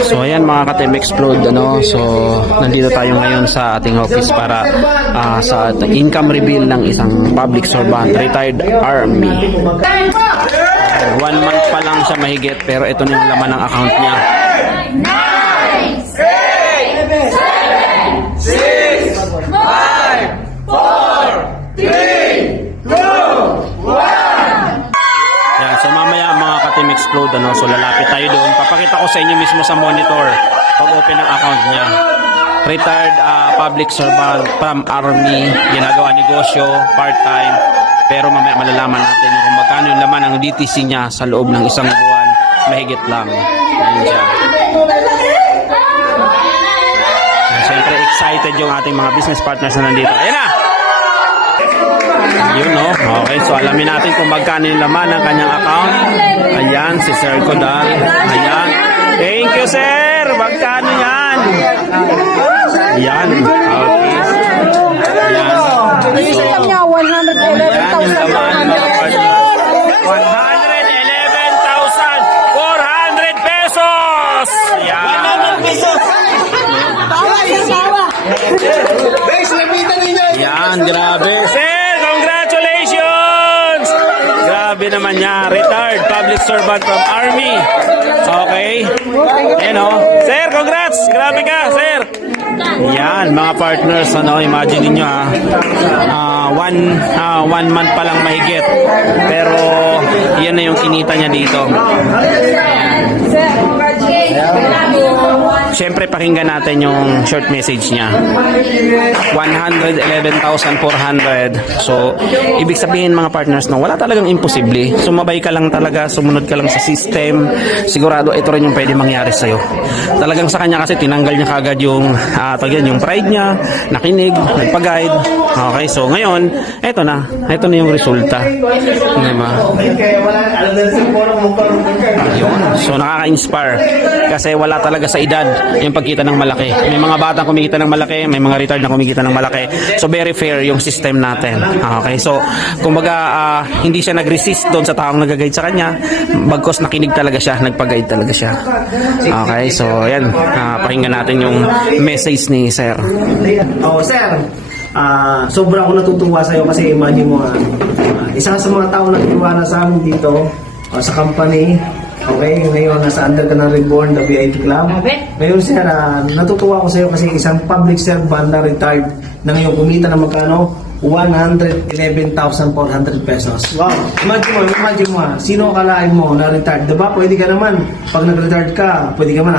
So ayan mga ka-Team Explode, ano, so nandito tayo ngayon sa ating office para sa income reveal ng isang public servant, retired army. 1 month pa lang siya mahigit, pero ito na yung laman ng account niya. 9, 8, 7, 6, 5, 4, 3, 2, 1. Yan, so mamaya mga ka-Team Explode, ano, so lalapit tayo doon. Papakita ko sa inyo mismo sa monitor pag-open ng account niya. Retired public servant from army, ginagawa negosyo, part-time. Pero mamaya malalaman natin kung magkano yung laman ng DTC niya sa loob ng isang buwan, mahigit lang. Ayun siya. Siyempre excited yung ating mga business partners na nandito. Ayan na! Yun, no? Okay, so alamin natin kung magkano yung laman ng kanyang account. Ayan, si Sir Kodal. Ayan. Thank you, sir! Magkano yan? Ayan. Okay. Ayan. Isa lang niya, 111,400 pesos! Ayan. 100 pesos! Yan, grabe. Sir, congratulations! Grabe naman niya. Retired public servant from Army. Okay. Ayan o. Sir, congrats! Grabe ka, sir! Yan, mga partners, ano, imagine niyo one month pa lang mahigit. Pero, yan na yung kinita niya dito. Siyempre, pakinggan natin yung short message niya. 111,400. So, ibig sabihin mga partners, no, wala talagang imposible. Sumabay ka lang talaga, sumunod ka lang sa system. Sigurado, ito rin yung pwede mangyari sa'yo. Talagang sa kanya kasi, tinanggal niya kagad yung, yung pride niya, nakinig, nagpa-guide. Okay, so ngayon, ito na yung resulta. Diba? Ayun. So, nakaka-inspire. Kasi wala talaga sa edad yung pagkita ng malaki. May mga batang kumikita ng malaki, may mga retired na kumikita ng malaki. So very fair yung system natin. Okay, so kumbaga hindi siya nag-resist doon sa taong nag-guide sa kanya, bagkos nakinig talaga siya, nagpa-guide talaga siya. Okay, so ayan, pakinggan natin yung message ni Sir. Oh, Sir, sobra ako natutuwa sa iyo kasi imagine mo, isa sa mga tao na iwanan sa amin dito sa company. Okay, ngayon nasa under ka ng Reborn, the VIP Club. Ngayon sir, natutuwa ako sa iyo kasi isang public servant na retired na ngayon kumita na magkano? 111,400 pesos. Wow! Imagine mo, sino akalain mo na retired? Diba? Pwede ka naman, pag nag-retired ka, pwede ka man